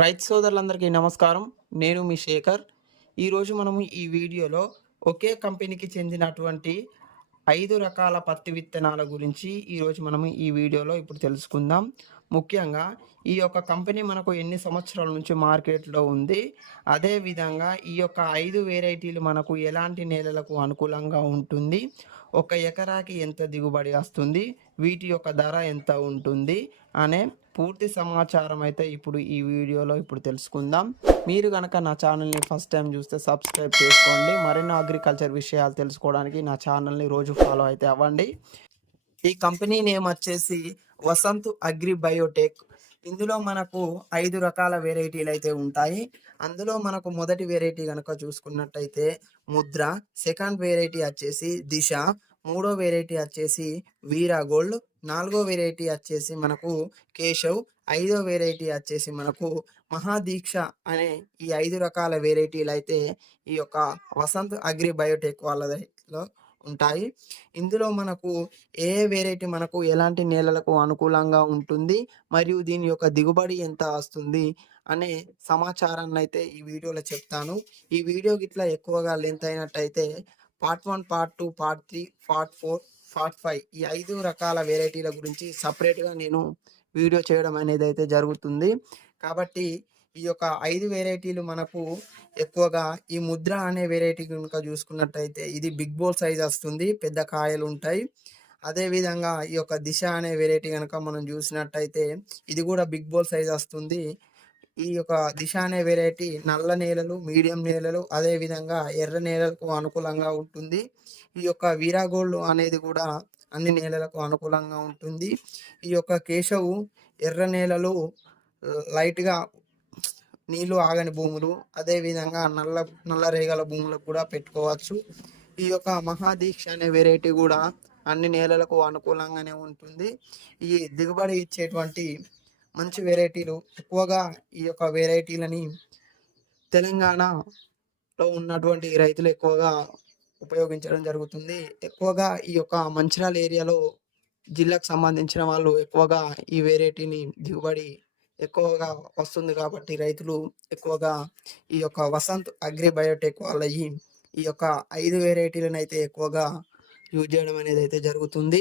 రైతు సోదరులందరికీ నమస్కారం. నేను మీ శేఖర్. ఈరోజు మనము ఈ వీడియోలో ఒకే కంపెనీకి చెందినటువంటి ఐదు రకాల పత్తి విత్తనాల గురించి ఈరోజు మనము ఈ వీడియోలో ఇప్పుడు తెలుసుకుందాం. ముఖ్యంగా ఈ యొక్క కంపెనీ మనకు ఎన్ని సంవత్సరాల నుంచి మార్కెట్లో ఉంది. అదేవిధంగా ఈ యొక్క ఐదు వెరైటీలు మనకు ఎలాంటి నేలలకు అనుకూలంగా ఉంటుంది. ఒక ఎకరాకి ఎంత దిగుబడి వస్తుంది? వీటి యొక్క ధర ఎంత ఉంటుంది? అనే పూర్తి సమాచారం అయితే ఇప్పుడు ఈ వీడియోలో ఇప్పుడు తెలుసుకుందాం. మీరు కనుక నా ఛానల్ని ఫస్ట్ టైం చూస్తే సబ్స్క్రైబ్ చేసుకోండి. మరిన్ని అగ్రికల్చర్ విషయాలు తెలుసుకోవడానికి నా ఛానల్ని రోజు ఫాలో అయితే అవ్వండి. ఈ కంపెనీ నేమ్ వచ్చేసి వసంత్ అగ్రి బయోటెక్. ఇందులో మనకు ఐదు రకాల వెరైటీలు అయితే ఉంటాయి. అందులో మనకు మొదటి వెరైటీ కనుక చూసుకున్నట్టయితే ముద్ర సెకండ్ వెరైటీ వచ్చేసి దిశ మూడో వెరైటీ వచ్చేసి వీరా గోల్డ్ నాలుగో వెరైటీ వచ్చేసి మనకు కేశవ్ ఐదో వెరైటీ వచ్చేసి మనకు మహాదీక్ష అనే ఈ ఐదు రకాల వెరైటీలు అయితే ఈ యొక్క వసంత్ అగ్రి బయోటెక్ వాళ్ళలో ఉంటాయి. ఇందులో మనకు ఏ వెరైటీ మనకు ఎలాంటి నేలలకు అనుకూలంగా ఉంటుంది మరియు దీని యొక్క దిగుబడి ఎంత వస్తుంది అనే సమాచారాన్ని అయితే ఈ వీడియోలో చెప్తాను. ఈ వీడియో ఇట్లా ఎక్కువగా లెంత్ అయినట్టయితే part one part two part three part four part five ఈ ఐదు రకాల వెరైటీల గురించి సపరేట్గా నేను వీడియో చేయడం అనేది అయితే జరుగుతుంది. కాబట్టి ఈ యొక్క ఐదు వెరైటీలు మనకు ఎక్కువగా ఈ ముద్ర అనే వెరైటీ కనుక చూసుకున్నట్టయితే ఇది బిగ్ బోల్ సైజ్ వస్తుంది పెద్ద కాయలు ఉంటాయి. అదేవిధంగా ఈ యొక్క దిశ అనే వెరైటీ కనుక మనం చూసినట్టయితే ఇది కూడా బిగ్ బోల్ సైజ్ వస్తుంది. ఈ యొక్క దిశ అనే వెరైటీ నల్ల నేలలు మీడియం నేలలు అదే విధంగా ఎర్ర నేలలకు అనుకూలంగా ఉంటుంది. ఈ యొక్క వీరా గోల్డ్ అనేది కూడా అన్ని నేలలకు అనుకూలంగా ఉంటుంది. ఈ యొక్క కేశవు ఎర్ర నేలలు లైట్గా నీళ్ళు ఆగని భూములు అదేవిధంగా నల్ల నల్ల రేగల భూములకు కూడా పెట్టుకోవచ్చు. ఈ యొక్క మహాదీక్ష అనే వెరైటీ కూడా అన్ని నేలలకు అనుకూలంగానే ఉంటుంది. ఈ దిగుబడి ఇచ్చేటువంటి మంచి వెరైటీలు ఎక్కువగా ఈ యొక్క వెరైటీలని తెలంగాణలో ఉన్నటువంటి రైతులు ఎక్కువగా ఉపయోగించడం జరుగుతుంది. ఎక్కువగా ఈ యొక్క మంచిర్యాల ఏరియాలో జిల్లాకు సంబంధించిన వాళ్ళు ఎక్కువగా ఈ వెరైటీని దిగుబడి ఎక్కువగా వస్తుంది కాబట్టి రైతులు ఎక్కువగా ఈ యొక్క వసంత్ అగ్రి బయోటెక్ వాళ్ళయి ఈ యొక్క ఐదు వెరైటీలను అయితే ఎక్కువగా యూజ్ చేయడం అనేది అయితే జరుగుతుంది.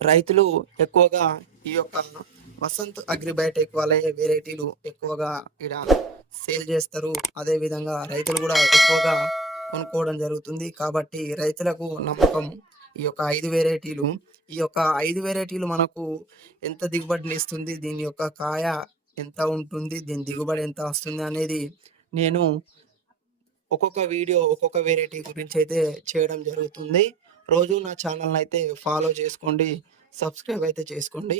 రైతులు ఎక్కువగా ఈ యొక్క వసంత్ అగ్రి బయోటెక్ వాళ్ళ వెరైటీలు ఎక్కువగా ఇక్కడ సేల్ చేస్తారు. అదేవిధంగా రైతులు కూడా ఎక్కువగా కొనుక్కోవడం జరుగుతుంది. కాబట్టి రైతులకు నమ్మకం ఈ యొక్క ఐదు వెరైటీలు ఈ యొక్క ఐదు వెరైటీలు మనకు ఎంత దిగుబడిని ఇస్తుంది దీని యొక్క కాయ ఎంత ఉంటుంది దీని దిగుబడి ఎంత వస్తుంది అనేది నేను ఒక్కొక్క వీడియో ఒక్కొక్క వెరైటీ గురించి అయితే చేయడం జరుగుతుంది. రోజు నా ఛానల్ని అయితే ఫాలో చేసుకోండి సబ్స్క్రైబ్ అయితే చేసుకోండి.